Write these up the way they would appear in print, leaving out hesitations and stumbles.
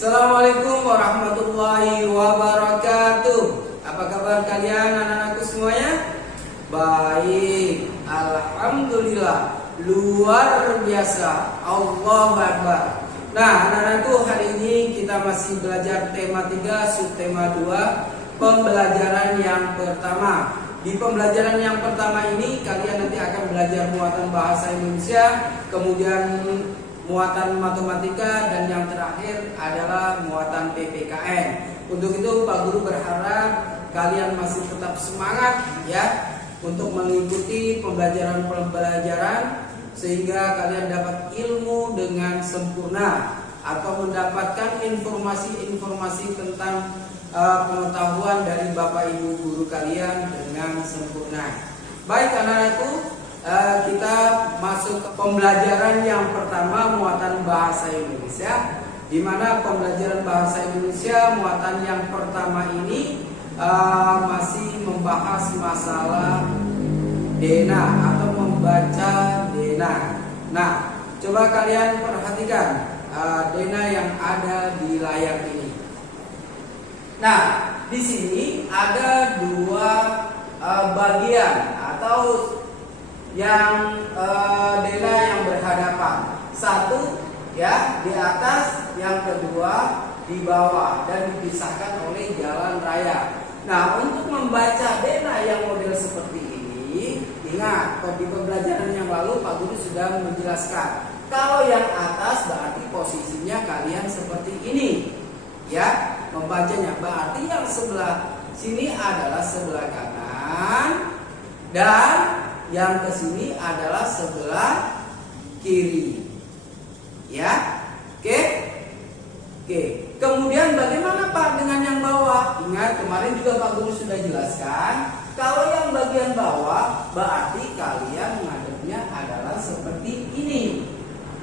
Assalamualaikum warahmatullahi wabarakatuh. Apa kabar kalian anak-anakku semuanya? Baik, alhamdulillah, luar biasa. Allahu Akbar. Nah, anak-anakku, hari ini kita masih belajar tema 3, subtema 2, pembelajaran yang pertama. Di pembelajaran yang pertama ini kalian nanti akan belajar muatan bahasa Indonesia, kemudian muatan matematika, dan yang terakhir adalah muatan PPKN. Untuk itu Pak Guru berharap kalian masih tetap semangat ya untuk mengikuti pembelajaran sehingga kalian dapat ilmu dengan sempurna atau mendapatkan informasi-informasi tentang pengetahuan dari Bapak Ibu guru kalian dengan sempurna. Baik anak-anakku, kita masuk ke pembelajaran yang pertama, muatan bahasa Indonesia, di mana pembelajaran bahasa Indonesia muatan yang pertama ini masih membahas masalah dena atau membaca dena. Nah, coba kalian perhatikan dena yang ada di layar ini. Nah, di sini ada dua bagian atau yang dena yang berhadapan. Satu ya di atas, yang kedua di bawah, dan dipisahkan oleh jalan raya. Nah, untuk membaca dena yang model seperti ini, ingat di pembelajaran yang lalu Pak Guru sudah menjelaskan. Kalau yang atas berarti posisinya kalian seperti ini. Ya, membacanya berarti yang sebelah sini adalah sebelah kanan dan yang ke sini adalah sebelah kiri. Ya. Oke? Oke. Kemudian bagaimana Pak dengan yang bawah? Ingat kemarin juga Pak Guru sudah jelaskan, kalau yang bagian bawah berarti kalian menghadapnya adalah seperti ini.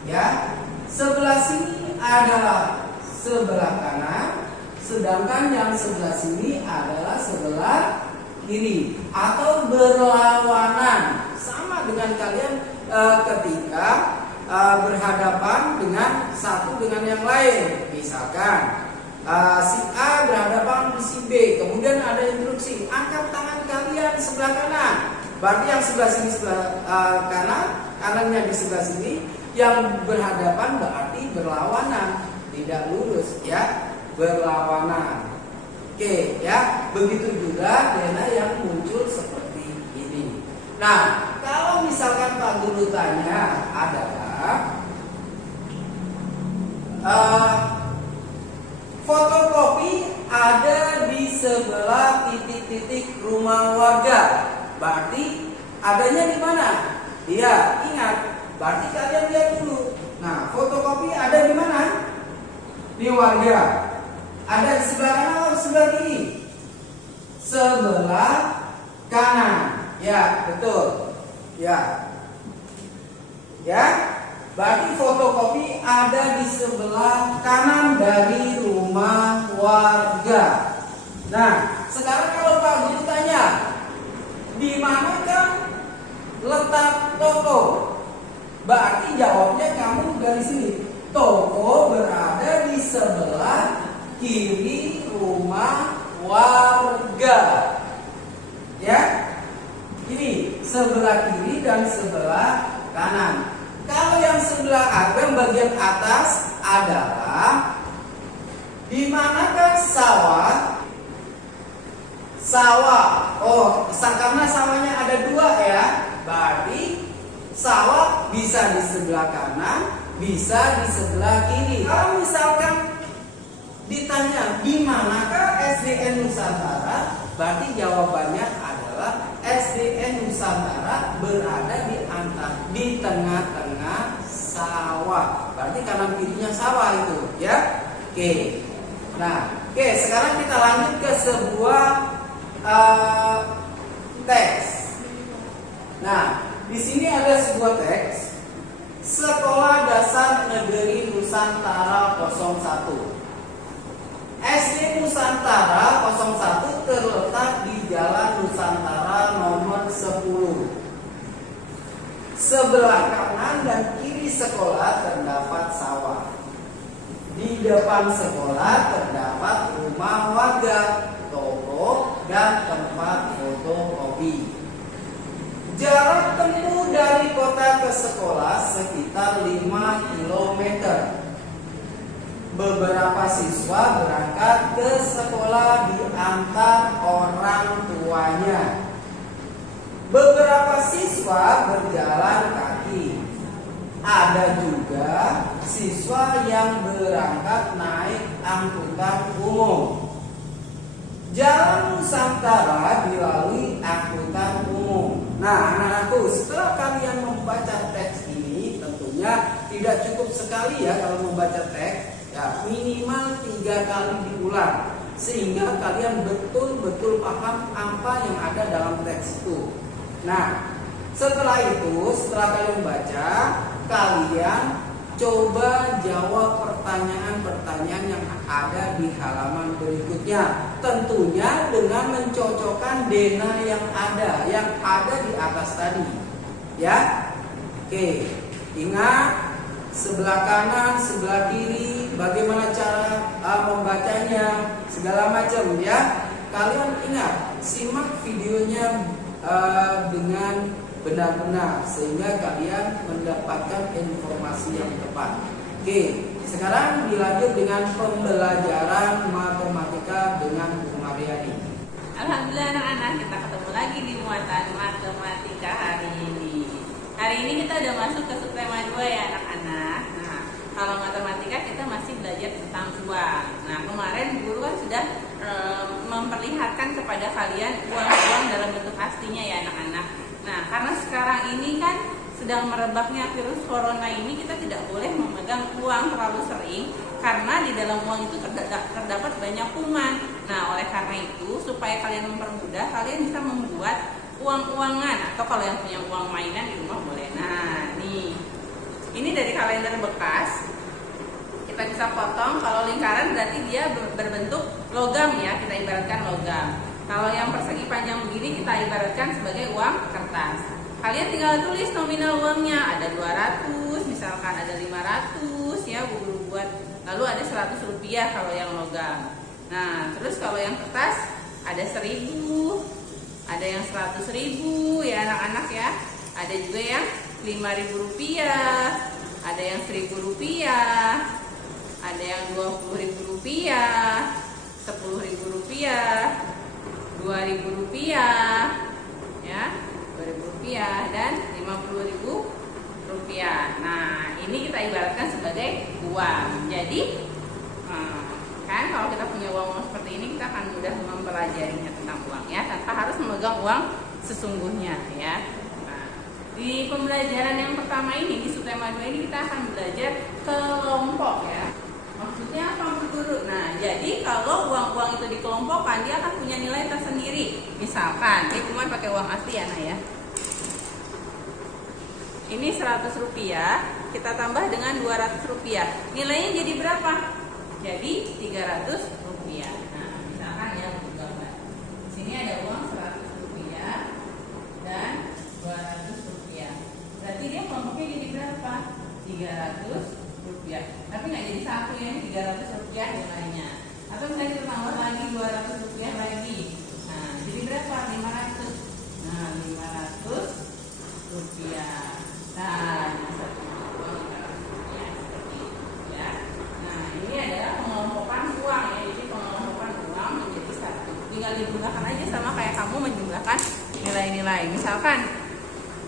Ya. Sebelah sini adalah sebelah kanan, sedangkan yang sebelah sini adalah sebelah kiri atau berlawanan, sama dengan kalian ketika berhadapan dengan satu dengan yang lain. Misalkan si A berhadapan dengan si B, kemudian ada instruksi angkat tangan kalian sebelah kanan, berarti yang sebelah sini sebelah kanan, kanannya di sebelah sini, yang berhadapan berarti berlawanan, tidak lurus ya, berlawanan. Oke ya, begitu juga dena yang muncul seperti ini. Nah, kalau misalkan Pak Guru tanya adalah fotokopi ada di sebelah titik-titik rumah warga, berarti adanya di mana? Iya, ingat, berarti kalian lihat dulu. Nah, fotokopi ada di mana? Di warga. Ada di sebelah kanan atau sebelah kiri? Sebelah kanan. Ya, betul. Ya. Ya. Berarti fotokopi ada di sebelah kanan dari rumah warga. Nah, sekarang kalau Pak Guru tanya, di manakah letak toko? Berarti jawabnya kamu dari sini. Toko berada di sebelah kiri rumah warga. Ya. Ini sebelah kiri dan sebelah kanan. Kalau yang sebelah yang bagian atas adalah di manakah sawah? Sawah. Oh, karena sawahnya ada dua ya. Berarti sawah bisa di sebelah kanan, bisa di sebelah kiri. Kalau misalkan ditanya di manakah SDN Nusantara, berarti jawabannya adalah SDN Nusantara berada di tengah-tengah sawah. Berarti kanan kirinya sawah itu, ya. Oke. Nah, sekarang kita lanjut ke sebuah teks. Nah, di sini ada sebuah teks. Sekolah Dasar Negeri Nusantara 01. SD Nusantara 01 terletak di Jalan Nusantara nomor 10. Sebelah kanan dan kiri sekolah terdapat sawah. Di depan sekolah terdapat rumah warga, toko, dan tempat fotokopi. Jarak tempuh dari kota ke sekolah sekitar 5 km. Beberapa siswa berangkat ke sekolah diantar orang tuanya. Beberapa siswa berjalan kaki. Ada juga siswa yang berangkat naik angkutan umum. Jalan Nusantara dilalui angkutan umum. Nah, anak-anakku, setelah kalian membaca teks ini, tentunya tidak cukup sekali ya kalau membaca teks. Ya, minimal 3 kali diulang sehingga kalian betul-betul paham apa yang ada dalam teks itu. Nah, setelah kalian baca, kalian coba jawab pertanyaan-pertanyaan yang ada di halaman berikutnya. Tentunya dengan mencocokkan dena yang ada di atas tadi. Ya. Oke. Ingat, sebelah kanan, sebelah kiri, bagaimana cara membacanya, segala macam ya. Kalian ingat, simak videonya dengan benar-benar sehingga kalian mendapatkan informasi yang tepat. Oke, sekarang dilanjut dengan pembelajaran matematika dengan Bu Mariani. Alhamdulillah anak-anak, kita ketemu lagi di muatan matematika hari ini. Hari ini kita udah masuk ke subtema 2 ya anak-anak. Nah, kalau matematika kita masih belajar tentang uang. Nah, kemarin guru kan sudah memperlihatkan kepada kalian uang-uang dalam bentuk aslinya ya anak-anak. Nah, karena sekarang ini kan sedang merebaknya virus corona ini, kita tidak boleh memegang uang terlalu sering karena di dalam uang itu terdapat banyak kuman. Nah, oleh karena itu supaya kalian mempermudah, kalian bisa membuat uang-uangan atau kalau yang punya uang mainan di rumah boleh. Nah, nih. Ini dari kalender bekas. Kita bisa potong, kalau lingkaran berarti dia berbentuk logam ya, kita ibaratkan logam. Kalau yang persegi panjang begini kita ibaratkan sebagai uang kertas. Kalian tinggal tulis nominal uangnya, ada 200, misalkan ada 500 ya Bu buat. Lalu ada 100 rupiah kalau yang logam. Nah, terus kalau yang kertas ada 1000, ada yang 100.000 ya anak-anak ya. Ada juga yang 5.000 rupiah, ada yang 1.000 rupiah, ada yang 20.000 rupiah, 10.000 rupiah, 2.000 rupiah, ya, 2.000 rupiah dan 50.000 rupiah. Nah, ini kita ibaratkan sebagai uang. Jadi, kan kalau kita punya uang seperti ini, kita akan mudah mempelajarinya tentang uang ya, tanpa harus memegang uang sesungguhnya ya. Nah, di pembelajaran yang pertama ini, di subtema 2 ini kita akan belajar kelompok ya. Maksudnya apa Bu Guru? Nah, jadi kalau uang-uang itu dikelompokkan, dia akan punya nilai tersendiri. Misalkan, ini cuma pakai uang asli ya, Nah ya. Ini 100 rupiah, kita tambah dengan 200 rupiah. Nilainya jadi berapa? Jadi 300 rupiah. Nah, misalkan ya, gambar. Di sini ada uang 100 rupiah dan 200 rupiah. Berarti dia kelompoknya jadi berapa? 300 rupiah. Tapi nggak jadi satu ya, ini 300 rupiah nilainya. Atau misalnya kita tambah lagi 200 rupiah lagi. Nah, jadi berapa? 500. Nah, 500 rupiah. Nah, seperti itu ya. Nah, ini adalah pengelompokan uang ya. Jadi pengelompokan uang menjadi satu. Tinggal digunakan aja sama kayak kamu menjumlahkan nilai-nilai. Misalkan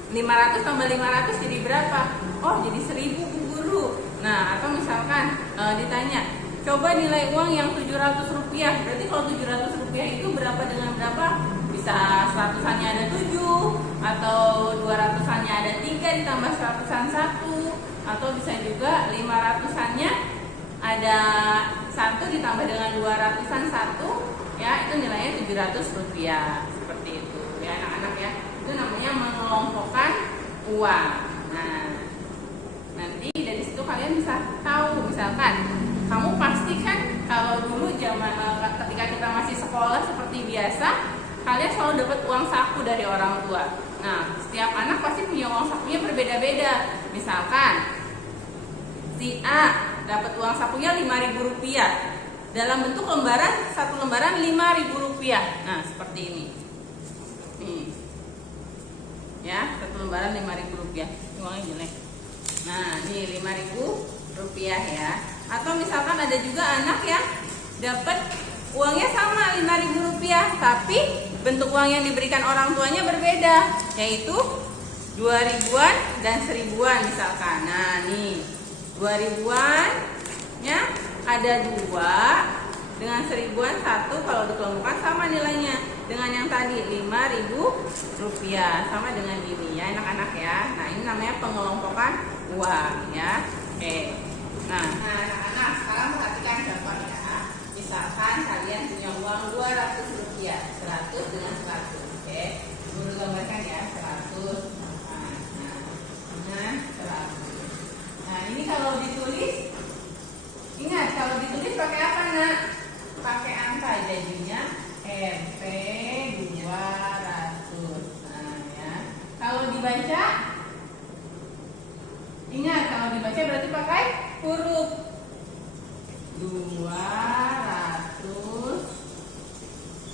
500 tambah 500 jadi berapa? Oh, jadi 1.000 Bu Guru. Nah, atau misalkan ditanya, coba nilai uang yang 700 rupiah. Berarti kalau 700 rupiah itu berapa dengan berapa? Bisa 100-annya ada 7, atau 200-annya ada 3 ditambah 100-an 1, atau bisa juga 500-annya ada 1 ditambah dengan 200-an 1, ya itu nilainya 700 rupiah. Seperti itu ya anak-anak ya. Itu namanya mengelompokkan uang. Nah, nanti dari situ kalian bisa tahu, misalkan kamu pastikan kalau dulu ketika kita masih sekolah seperti biasa, kalian selalu dapat uang saku dari orang tua. Nah, setiap anak pasti punya uang sakunya berbeda-beda. Misalkan si A dapat uang sakunya Rp5.000 dalam bentuk lembaran, satu lembaran Rp5.000. Nah, seperti ini. Nih. Ya, satu lembaran Rp5.000. Uangnya jelek. Nah, ini Rp5.000 ya. Atau misalkan ada juga anak yang dapat uangnya sama Rp5.000, tapi bentuk uang yang diberikan orang tuanya berbeda, yaitu 2.000-an dan 1.000-an misalkan. Nah, nih 2.000-an nya ada 2, dengan 1.000-an 1, kalau dikelompokkan sama nilainya dengan yang tadi Rp5.000, sama dengan ini ya anak-anak ya. Nah, ini namanya pengelompokan uang ya. Oke. Nah anak-anak sekarang perhatikan contohnya. Misalkan kalian punya uang Rp200, 100 dengan 100. Oke. Dulu gambarkan ya, 100 dengan 100. Nah, ini kalau ditulis, ingat kalau ditulis pakai apa, Nak? Pakai angka, jadinya Rp200. Nah, ya. Kalau dibaca, ingat kalau dibaca berarti pakai huruf 200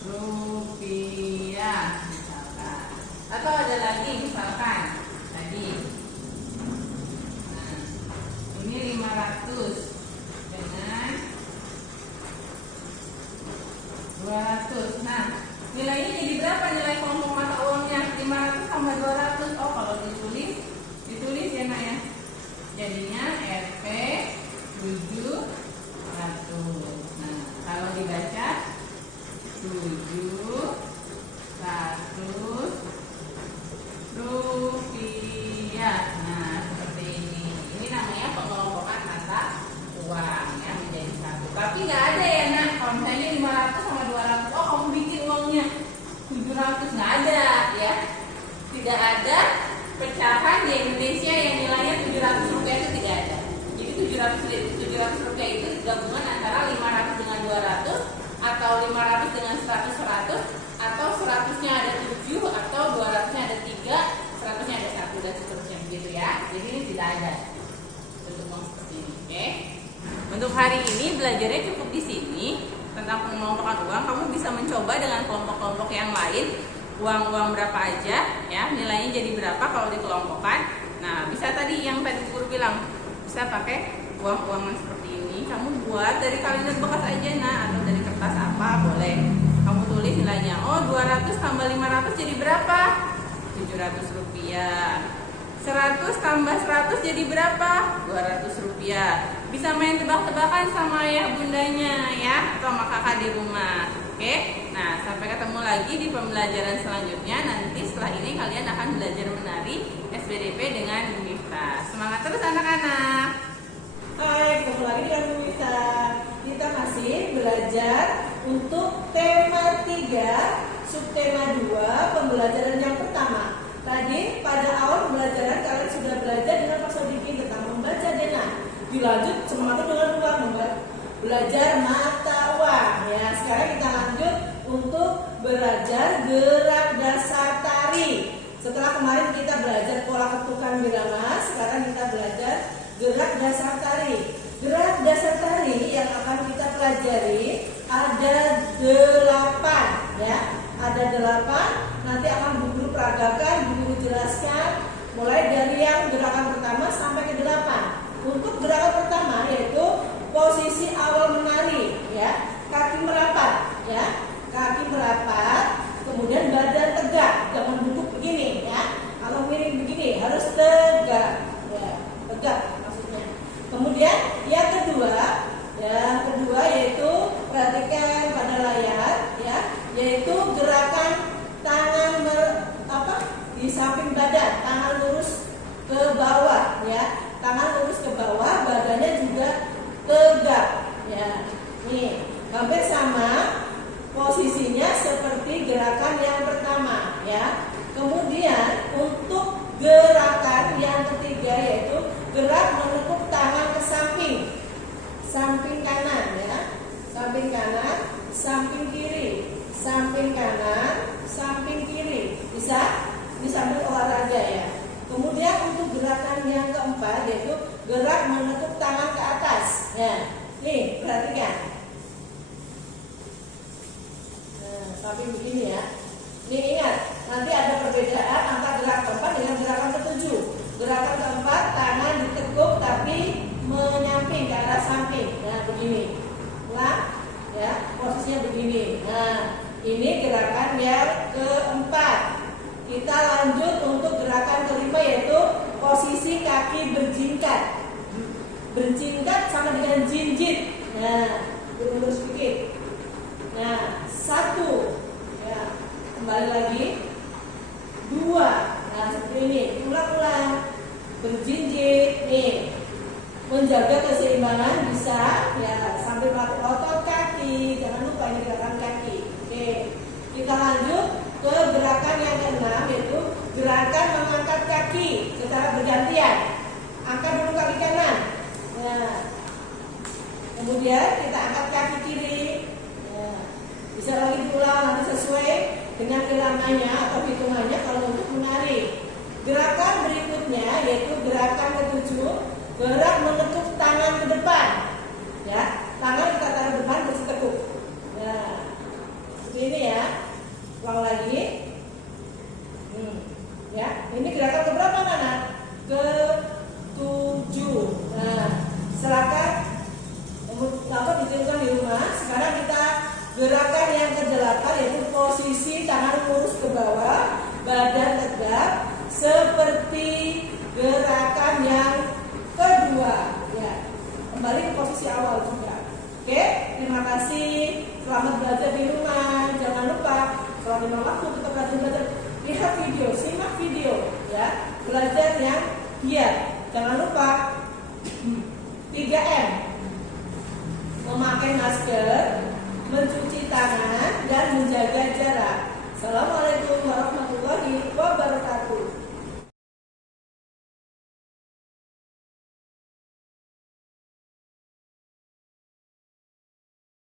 rupiah misalkan. Atau ada lagi misalkan tadi, nah, ini 500 dengan 200. Nah, nilainya jadi berapa? Nilai kelompok mata uangnya 500 tambah 200. Oh, kalau ditulis ya, Nak ya. Jadinya Rp700. Nah, kalau dibaca 700 rupiah. Nah, seperti ini. Ini namanya pengelompokan mata uang ya menjadi satu. Tapi nggak ada ya, Nak. Kalau misalnya 500 sama 200, oh kamu bikin uangnya 700, nggak ada ya. Tidak ada pecahan di Indonesia yang nilainya Rp700 itu tidak ada. Jadi Rp700 itu gabungan antara 500 dengan 200, atau 500 dengan 100, atau 100-nya ada 7, atau 200-nya ada 3, 100-nya ada 1, dan seterusnya begitu ya. Jadi ini tidak ada bentuk uang seperti ini. Oke. Untuk hari ini belajarnya cukup di sini tentang pengelompokan uang. Kamu bisa mencoba dengan kelompok-kelompok yang lain. Uang-uang berapa aja ya, nilainya jadi berapa kalau dikelompokkan. Nah, bisa tadi yang tadi guru bilang, bisa pakai uang-uangan seperti ini. Kamu buat dari kalender bekas aja, Nah, atau dari kertas apa boleh. Kamu tulis nilainya. Oh, 200 tambah 500 jadi berapa? Rp700. 100 tambah 100 jadi berapa? Rp200. Bisa main tebak-tebakan sama ayah bundanya ya, atau sama kakak di rumah. Oke. Nah, sampai ketemu lagi di pembelajaran selanjutnya. Nanti setelah ini kalian akan belajar menari SBDP dengan Bu Miftah. Semangat terus anak-anak. Hai, ketemu lagi dengan Bu Miftah. Kita masih belajar untuk tema 3, subtema 2, pembelajaran yang pertama. Tadi pada awal pembelajaran kalian sudah belajar dengan Pak Sodikin tentang membaca denah. Dilanjut semangat dengan uang, belajar mata uang ya. Sekarang kita lanjut untuk belajar gerak dasar tari. Setelah kemarin kita belajar pola ketukan birama, sekarang kita belajar gerak dasar tari. Gerak dasar tari yang akan kita pelajari ada 8 ya. Ada 8, nanti akan Bu Guru peragakan, Bu Guru jelaskan mulai dari yang gerakan pertama sampai ke 8. Untuk gerakan pertama yaitu posisi awal menari ya, kaki merapat ya, kaki merapat, kemudian badan tegak, jangan duduk begini ya. Kalau miring begini harus tegak ya, tegak maksudnya. Kemudian yang kedua yaitu perhatikan pada layar ya, yaitu gerakan tangan di samping badan, tangan lurus ke bawah ya. Tangan lurus ke bawah, badannya juga tegak ya. Nih, hampir sama posisinya seperti gerakan yang pertama ya. Kemudian untuk gerakan yang ketiga yaitu gerak menekuk tangan ke samping kanan ya. Samping kanan, samping kiri, samping kanan, samping kiri. Bisa? Ini sambil olahraga ya. Kemudian untuk gerakan yang keempat keempat yaitu gerak menekuk tangan ke atas. Ya, nih perhatikan. Nah, sampai begini ya. Nih ingat, nanti ada perbedaan antara gerak keempat dengan gerakan ketujuh. Gerakan keempat tangan ditekuk tapi menyamping ke arah samping. Nah begini, ulang ya, posisinya begini. Nah ini gerakan yang keempat. Kita lanjut untuk gerakan kelima yaitu posisi kaki berjingkat. Berjingkat sama dengan jinjit. Nah mundur sedikit. Nah 1, ya, kembali lagi 2. Nah seperti ini, ulang-ulang berjinjit nih, menjaga keseimbangan bisa ya sambil melakukan otot kaki, jangan lupa ini gerakan kaki. Oke, kita lanjut ke gerakan yang keenam yaitu gerakan mengangkat kaki secara bergantian. Angkat dulu kaki kanan, nah, kemudian kita angkat kaki kiri. Nah, bisa lagi diulang nanti sesuai dengan iramanya atau hitungannya kalau untuk menari. Gerakan berikutnya yaitu gerakan ketujuh, gerak menekuk tangan ke depan. Ya, tangan kita taruh depan terus tekuk. Nah, seperti ini ya. Ulang lagi. Ya, ini gerakan keberapa anak? Ke-7. Nah, silakan dapat ditirukan di rumah. Sekarang kita gerakan yang ke-8 yaitu posisi tangan lurus ke bawah, badan tegak seperti gerakan yang kedua. Ya, kembali ke posisi awal juga. Oke, terima kasih. Selamat belajar di rumah. Jangan lupa kalau di waktu tetap belajar, lihat video, simak video, ya. Belajar yang giat. Jangan lupa 3M. Memakai masker, mencuci tangan dan menjaga jarak. Assalamualaikum.